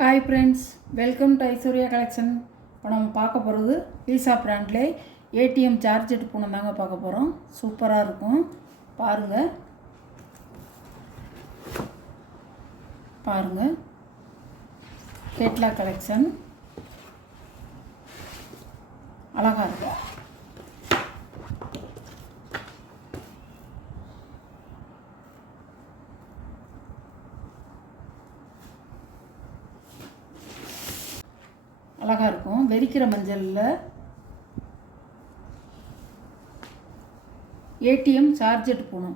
Hi friends, welcome to Aishwarya collection. இப்போ நம்ம பார்க்க போகிறது லீசா பிராண்ட்லே ஏடிஎம் சார்ஜர் பூனை தாங்க பார்க்க போகிறோம். சூப்பராக இருக்கும், பாருங்கள் பாருங்கள். கேட்லா கலெக்ஷன் அழகாக இருக்கும். அழகாக இருக்கும். வெறிக்கிற மஞ்சளில் ஏடிஎம் சார்ஜர் பூனை.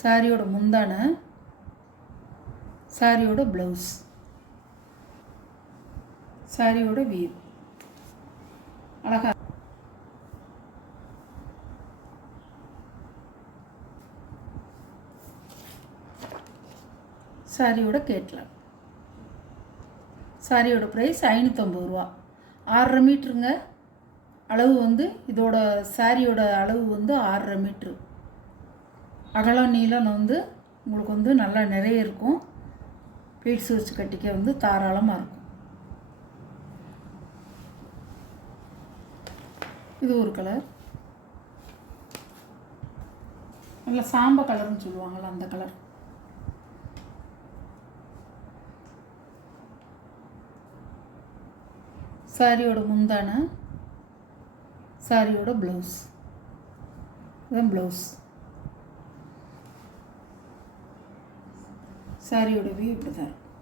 சாரியோட முந்தான, சாரியோட ப்ளவுஸ், சாரியோட வீவ் அழகா. சாரியோட கேட்லாக். சாரியோட ப்ரைஸ் 550 ரூபா. 6.5 மீட்டருங்க அளவு. இதோட சாரியோட அளவு 6.5 மீட்ரு. அகலம் நீளம் உங்களுக்கு நல்லா நிறைய இருக்கும். பீட்ஸ் வச்சு கட்டிக்க தாராளமாக இருக்கும். இது ஒரு கலர், நல்லா சாம்ப கலர்னு சொல்லுவாங்கள்ல, அந்த கலர். சாரியோட முந்தான, சாரியோட ப்ளவுஸ், இதுதான் ப்ளவுஸ். சாரியோட வியூ இப்படி தான் இருக்கும்.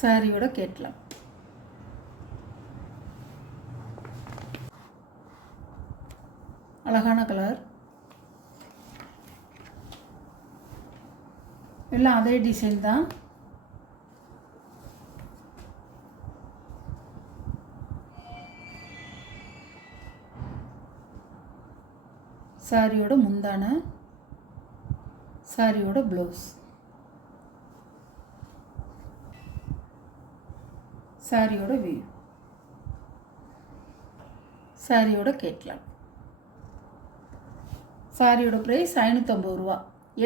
சாரியோட கேட்லாக். அழகான கலர், எல்லாம் அதே டிசைன் தான். சாரியோட முந்தான, சாரியோட ப்ளவுஸ், சாரியோட வியூ, சாரியோட கேட்லாக். சாரியோட ப்ரைஸ் 550 ரூபா.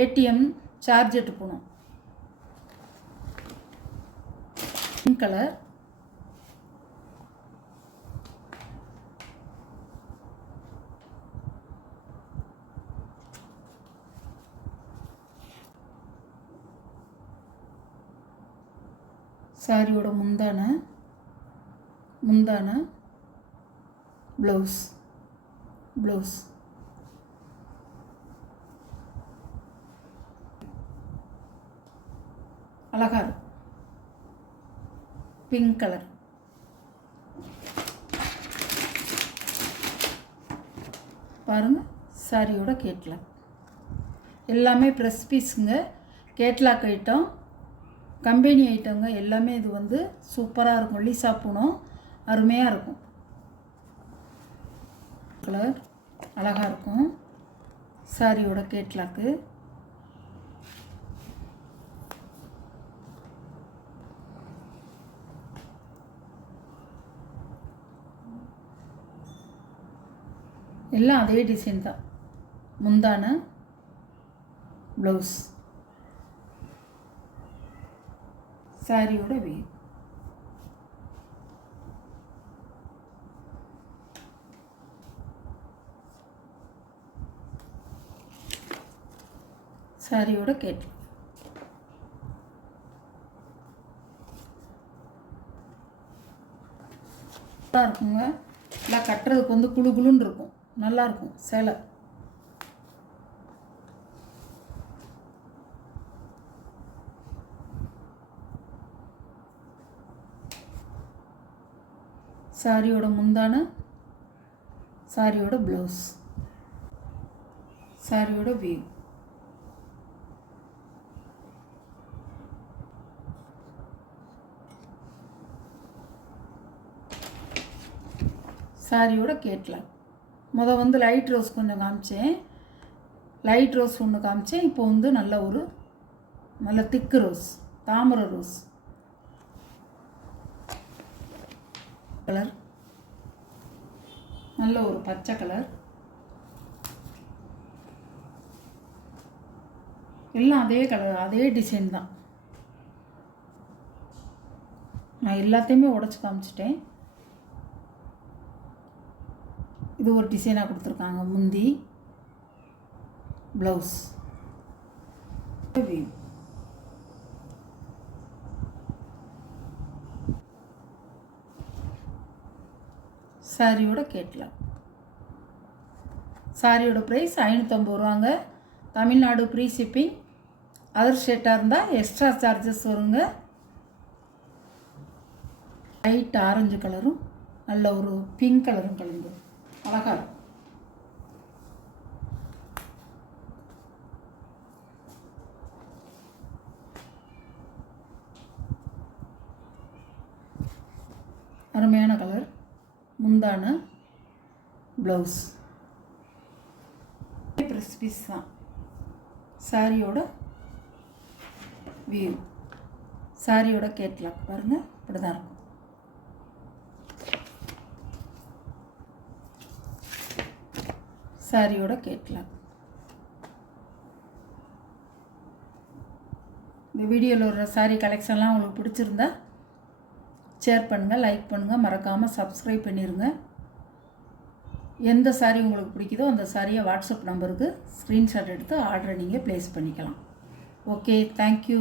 ஏடிஎம் சார்ஜெட்டு போகணும். பிங்க் கலர், சாரியோட முந்தான, ப்ளவுஸ், அழகா இருக்கும். பிங்க் கலர், பாருங்கள். சாரியோட கேட்லாக். எல்லாமே ப்ரெஸ் பீஸுங்க. கேட்லாக் ஐட்டம், கம்பெனி ஐட்டங்க எல்லாமே. இது சூப்பராக இருக்கும். லீசா பூனை அருமையாக இருக்கும். கலர் அழகாக இருக்கும். சாரியோட கேட்லாக்கு. எல்லாம் அதே டிசைன் தான். முந்தான, ப்ளவுஸ், சாரியோட வீவ், சாரியோட கேட். இருக்குங்க. எல்லாம் கட்டுறதுக்கு குழு குழுன்னு இருக்கும். நல்லாயிருக்கும் சேலை. சாரியோட முந்தான, சாரியோட ப்ளவுஸ், சாரியோட வீவ், சாரியோட கேட்லாக். லைட் ரோஸ் கொஞ்சம் காமிச்சேன். லைட் ரோஸ் ஒன்று காமிச்சேன். இப்போ நல்ல திக்கு ரோஸ், தாமரை ரோஸ். கலர், நல்ல ஒரு பச்சை கலர், எல்லாம் அதே கலர் அதே டிசைன் தான். நான் எல்லாத்தையுமே உடச்சி காமிச்சிட்டேன். இது ஒரு டிசைனாக கொடுத்துருக்காங்க. முந்தி, ப்ளவுஸ், வியூ. சாரியோட கேட்லாக். சாரியோட ப்ரைஸ் 550 ரூபாங்க. Tamil Nadu free shipping. அதர் ஸ்டேட்டாக இருந்தால் எக்ஸ்ட்ரா சார்ஜஸ் வருங்க. லைட் ஆரஞ்சு கலரும் நல்ல ஒரு பிங்க் கலரும் கலந்து அழகாக இருக்கும். அருமையான கலர். முந்தான, ப்ளவுஸ், ப்ரெஸ் பீஸ் தான். சாரியோட வியூ, சாரியோட கேட்லாக் பாருங்கள், இப்படி தான் இருக்கும். சாரியோட கேட்லாக். இந்த வீடியோவில் வர சாரி கலெக்ஷன்லாம் உங்களுக்கு பிடிச்சிருந்தா ஷேர் பண்ணுங்கள், லைக் பண்ணுங்கள், மறக்காமல் சப்ஸ்கிரைப் பண்ணிடுங்க. எந்த சாரி உங்களுக்கு பிடிக்குதோ அந்த சாரியை வாட்ஸ்அப் நம்பருக்கு ஸ்க்ரீன்ஷாட் எடுத்து ஆர்டரை நீங்கள் ப்ளேஸ் பண்ணிக்கலாம். Okay, thank you.